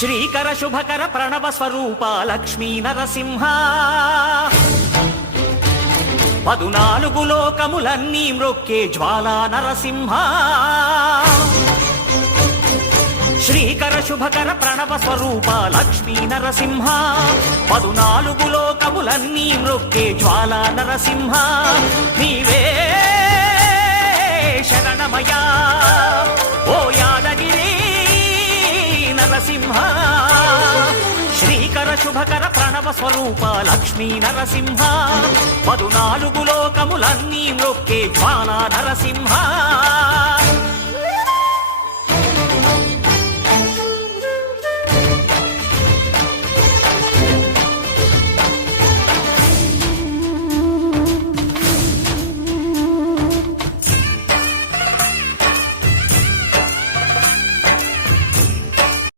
శ్రీకర శుభకర ప్రణవ స్వరూప లక్ష్మీ నరసింహ 14 లోకములన్నీ మ్రొక్కే జ్వాలా నరసింహ శ్రీకర శుభకర ప్రణవ స్వరూప లక్ష్మీ నరసింహ 14 లోకములన్నీ మ్రొక్కే జ్వాలా నరసింహ నీవే శరణమయా ఓ యాదగిరి నరసింహ శ్రీకర శుభకర ప్రణవ స్వరూప లక్ష్మీ నరసింహ 14 లోకములన్నీ మ్రొక్కే జ్వాలా నరసింహ